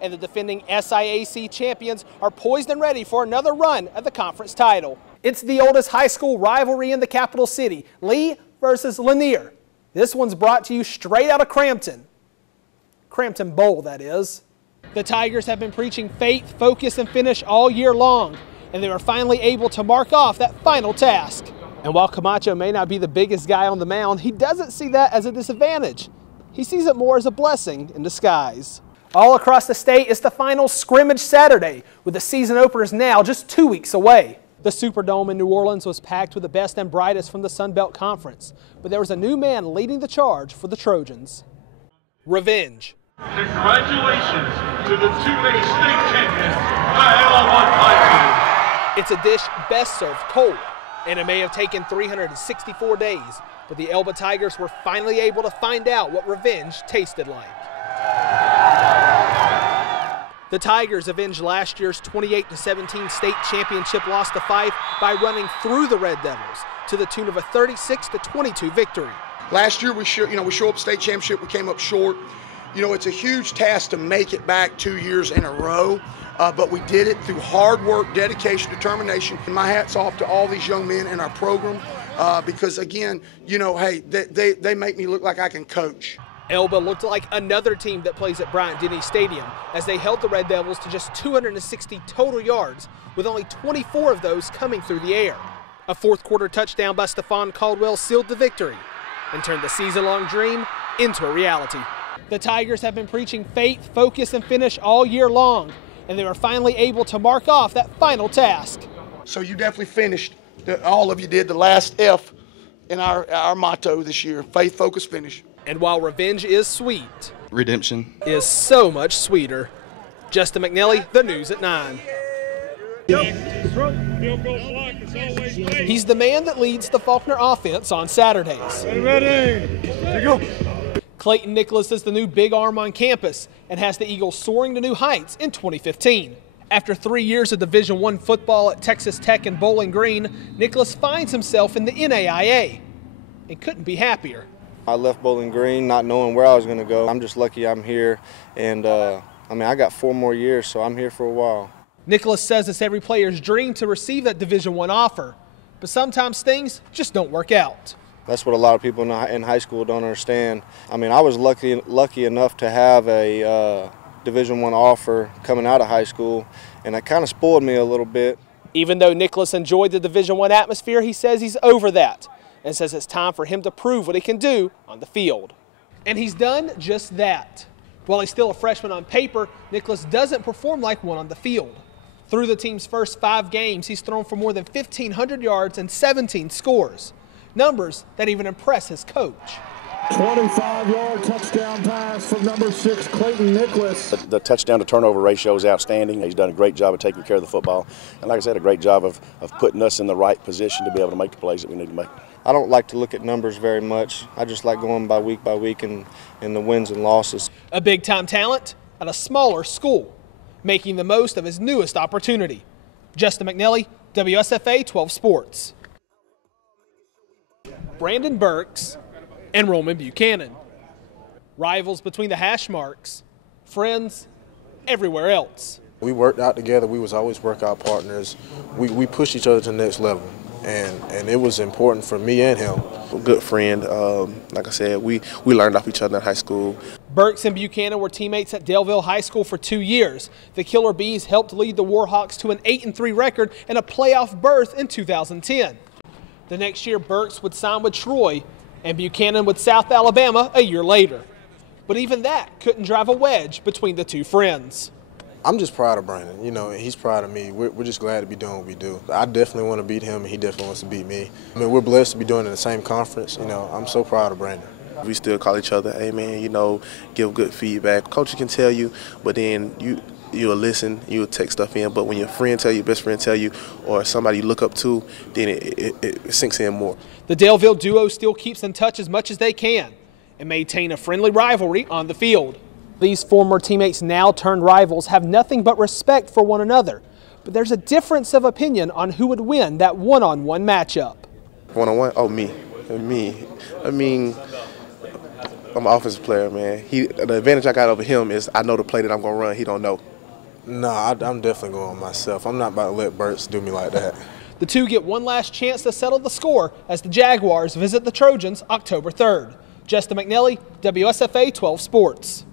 and the defending SIAC champions are poised and ready for another run at the conference title. It's the oldest high school rivalry in the capital city, Lee versus Lanier. This one's brought to you straight out of Crampton. Crampton Bowl, that is. The Tigers have been preaching faith, focus, and finish all year long, and they were finally able to mark off that final task. And while Camacho may not be the biggest guy on the mound, he doesn't see that as a disadvantage. He sees it more as a blessing in disguise. All across the state, it's the final scrimmage Saturday, with the season openers now just 2 weeks away. The Superdome in New Orleans was packed with the best and brightest from the Sun Belt Conference, but there was a new man leading the charge for the Trojans. Revenge. Congratulations to the 2A state champions, the L1 Tigers. It's a dish best served cold, and it may have taken 364 days, but the Elba Tigers were finally able to find out what revenge tasted like. The Tigers avenged last year's 28-17 state championship loss to Fife by running through the Red Devils to the tune of a 36-22 victory. Last year we show up state championship, we came up short. It's a huge task to make it back 2 years in a row, but we did it through hard work, dedication, determination. And my hat's off to all these young men in our program because, again, hey, they make me look like I can coach. Elba looked like another team that plays at Bryant-Denny Stadium as they held the Red Devils to just 260 total yards, with only 24 of those coming through the air. A fourth-quarter touchdown by Stephon Caldwell sealed the victory and turned the season-long dream into a reality. The Tigers have been preaching faith, focus, and finish all year long, and they were finally able to mark off that final task. So you definitely finished, all of you did the last F in our motto this year, faith, focus, finish. And while revenge is sweet, redemption is so much sweeter. Justin McNelley, the news at 9. He's the man that leads the Faulkner offense on Saturdays. Ready? Here you go. Clayton Nicholas is the new big arm on campus and has the Eagles soaring to new heights in 2015. After 3 years of Division I football at Texas Tech and Bowling Green, Nicholas finds himself in the NAIA and couldn't be happier. I left Bowling Green not knowing where I was going to go. I'm just lucky I'm here, and I got 4 more years, so I'm here for a while. Nicholas says it's every player's dream to receive that Division I offer, but sometimes things just don't work out. That's what a lot of people in high school don't understand. I was lucky enough to have a Division I offer coming out of high school, and that kind of spoiled me a little bit. Even though Nicholas enjoyed the Division I atmosphere, he says he's over that and says it's time for him to prove what he can do on the field. And he's done just that. While he's still a freshman on paper, Nicholas doesn't perform like one on the field. Through the team's first 5 games, he's thrown for more than 1,500 yards and 17 scores. Numbers that even impress his coach. 25-yard touchdown pass from number 6, Clayton Nicholas. The touchdown to turnover ratio is outstanding. He's done a great job of taking care of the football. And like I said, a great job of putting us in the right position to be able to make the plays that we need to make. I don't like to look at numbers very much. I just like going by week and the wins and losses. A big-time talent at a smaller school, making the most of his newest opportunity. Justin McNelley, WSFA 12 Sports. Brandon Burks and Roman Buchanan. Rivals between the hash marks, friends everywhere else. We worked out together. We was always workout partners. We pushed each other to the next level, and it was important for me and him. A good friend. Like I said, we learned off each other in high school. Burks and Buchanan were teammates at Daleville High School for 2 years. The Killer Bees helped lead the Warhawks to an 8-3 record and a playoff berth in 2010. The next year, Burks would sign with Troy and Buchanan with South Alabama a year later. But even that couldn't drive a wedge between the two friends. I'm just proud of Brandon, he's proud of me. We're just glad to be doing what we do. I definitely want to beat him, and he definitely wants to beat me. We're blessed to be doing it in the same conference. I'm so proud of Brandon. We still call each other, hey man, give good feedback. Coach can tell you, but then you'll listen, you'll take stuff in, but when your friend tell you, best friend tell you, or somebody you look up to, then it sinks in more. The Daleville duo still keeps in touch as much as they can and maintain a friendly rivalry on the field. These former teammates, now turned rivals, have nothing but respect for one another, but there's a difference of opinion on who would win that one-on-one matchup. One-on-one? Oh, me. I'm an offensive player, man. The advantage I got over him is I know the play that I'm going to run. He don't know. No, I'm definitely going myself. I'm not about to let Burt's do me like that. The two get one last chance to settle the score as the Jaguars visit the Trojans October 3rd. Justin McNelley, WSFA 12 Sports.